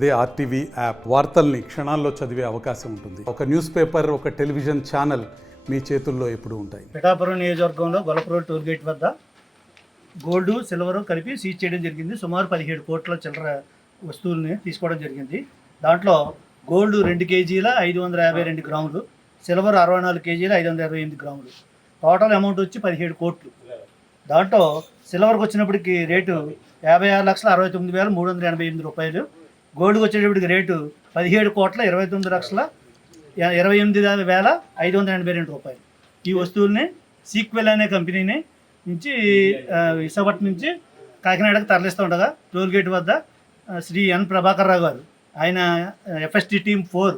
అదే RTV app వార్తల్ని క్షణాల్లో చదివే అవకాశం ఉంటుంది. ఒక న్యూస్ పేపర్, ఒక టెలివిజన్ ఛానల్ మీ చేతుల్లో ఎప్పుడూ ఉంటాయి. పిఠాపురం నియోజకవర్గంలో గొల్లపూర్ టోల్ గేట్ వద్ద గోల్డ్, సిల్వర్ కలిపి సీజ్ చేయడం జరిగింది. సుమారు 17 కోట్ల చిల్లర వస్తువుల్ని తీసుకోవడం జరిగింది. దాంట్లో గోల్డ్ 2 కేజీల 552 గ్రాములు, సిల్వర్ 64 కేజీల 528 గ్రాములు, టోటల్ అమౌంట్ వచ్చి 17 కోట్లు. దాంట్లో సిల్వర్కి వచ్చినప్పటికి రేటు 56,69,388 రూపాయలు, గోల్డ్కి వచ్చేటప్పటికి రేటు 17,29,28,582 రూపాయలు. ఈ వస్తువుల్ని సీక్వెల్ అనే కంపెనీని నుంచి విశాఖపట్నం నుంచి కాకినాడకు తరలిస్తూ ఉండగా టోల్గేట్ వద్ద శ్రీ ఎన్ ప్రభాకర్ రావు గారు, ఆయన ఎఫ్ఎస్టీ టీమ్ 4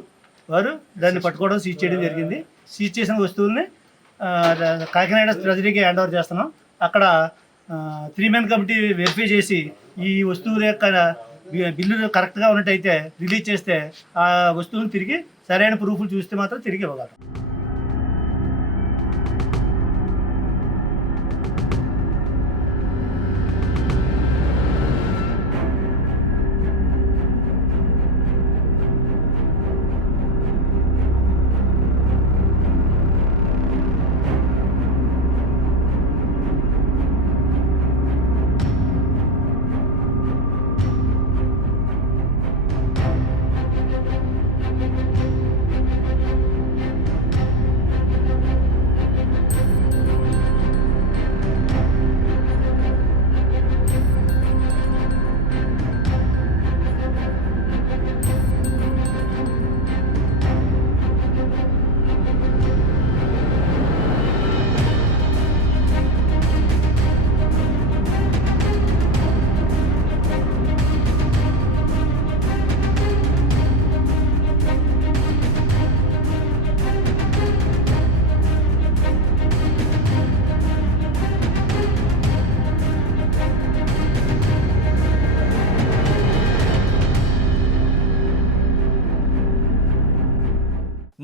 వారు దాన్ని పట్టుకోవడం, సీజ్ చేయడం జరిగింది. సీజ్ చేసిన వస్తువుల్ని కాకినాడ ట్రెజరీకి హ్యాండ్ ఓవర్ చేస్తున్నాం. అక్కడ 3 మెన్ కమిటీ వెరిఫై చేసి ఈ వస్తువుల యొక్క బిల్లులు కరెక్ట్గా ఉన్నట్టయితే రిలీజ్ చేస్తే ఆ వస్తువుని తిరిగి సరైన ప్రూఫ్లు చూస్తే మాత్రం తిరిగి ఇవ్వగలరు.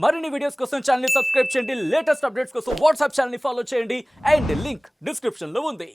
మరిన్ని వీడియోస్ కోసం ఛానల్ ని సబ్స్క్రైబ్ చేయండి. లేటెస్ట్ అప్డేట్స్ కోసం వాట్సాప్ ఛానల్ ని ఫాలో చేయండి. అండ్ లింక్ డిస్క్రిప్షన్ లో ఉంది.